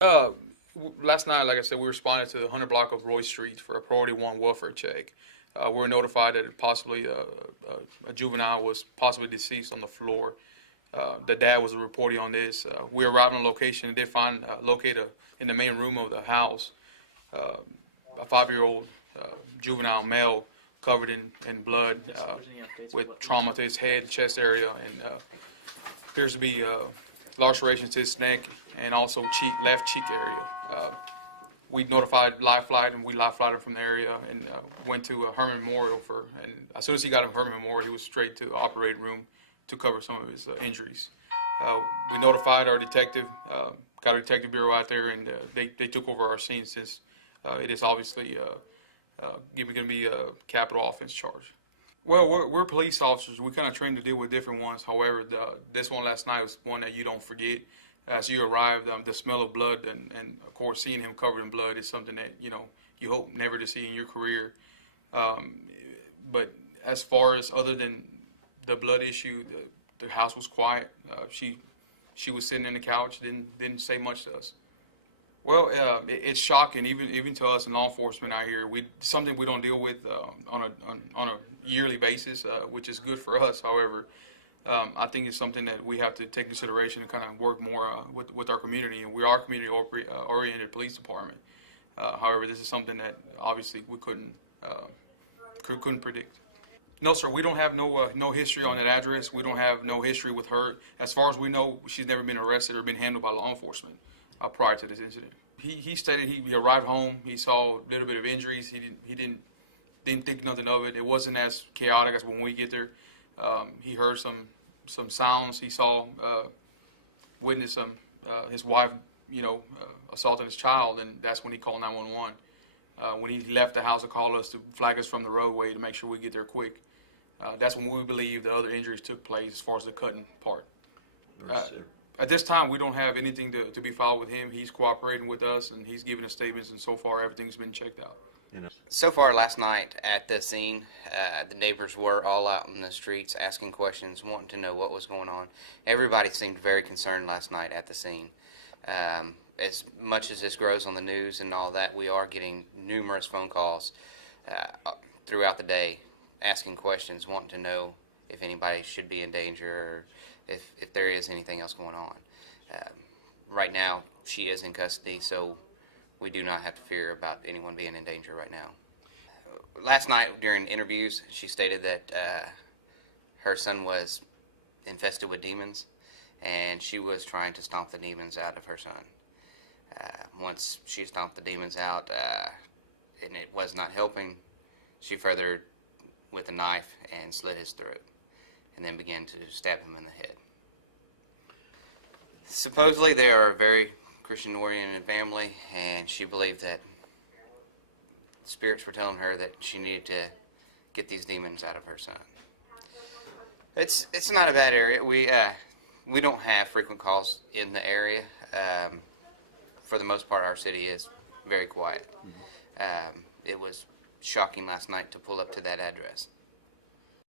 Uh, Last night, like I said, we responded to the 100 block of Roy Street for a priority one welfare check. We were notified that possibly a juvenile was possibly deceased on the floor. The dad was reporting on this. We arrived on location and did find locate in the main room of the house uh, a 5-year-old juvenile male covered in blood with trauma to his head, chest area, and appears to be lacerations to his neck and also left cheek area. We notified Life Flight, and we life flighted from the area and went to Herman Memorial and as soon as he got to Herman Memorial, he was straight to the operating room to cover some of his injuries. We notified our detective, got a detective bureau out there, and they took over our scene since it is obviously going to be a capital offense charge. Well, we're police officers. We kind of trained to deal with different ones. However, this one last night was one that you don't forget. As you arrived, the smell of blood and of course seeing him covered in blood is something that you hope never to see in your career. But as far as other than the blood issue, the house was quiet. She was sitting in the couch, didn't say much to us. Well, it's shocking, even to us in law enforcement out here. Something we don't deal with on a yearly basis, which is good for us. However, I think it's something that we have to take consideration and kind of work more with our community, and we are a community-oriented police department. However, this is something that obviously we couldn't predict. No, sir. We don't have no history on that address. We don't have no history with her. As far as we know, she's never been arrested or been handled by law enforcement prior to this incident. He stated he arrived home. He saw a little bit of injuries. He didn't think nothing of it. It wasn't as chaotic as when we get there. He heard some sounds. He saw witnessed his wife assaulting his child, and that's when he called 911. When he left the house, he called us to flag us from the roadway to make sure we get there quick. That's when we believe the other injuries took place as far as the cutting part. At this time, we don't have anything to be filed with him. He's cooperating with us, and he's giving us statements, and so far everything's been checked out. So far last night at the scene, the neighbors were all out in the streets asking questions, wanting to know what was going on. Everybody seemed very concerned last night at the scene. As much as this grows on the news and all that, we are getting numerous phone calls throughout the day asking questions, wanting to know if anybody should be in danger or if there is anything else going on. Right now, she is in custody, so we do not have to fear about anyone being in danger right now. Last night during interviews, she stated that her son was infested with demons, and she was trying to stomp the demons out of her son. Once she stomped the demons out and it was not helping, she furthered with a knife and slit his throat and then began to stab him in the head. Supposedly they are a very Christian-oriented family, and she believed that spirits were telling her that she needed to get these demons out of her son. It's not a bad area. We don't have frequent calls in the area. For the most part, our city is very quiet. It was shocking last night to pull up to that address.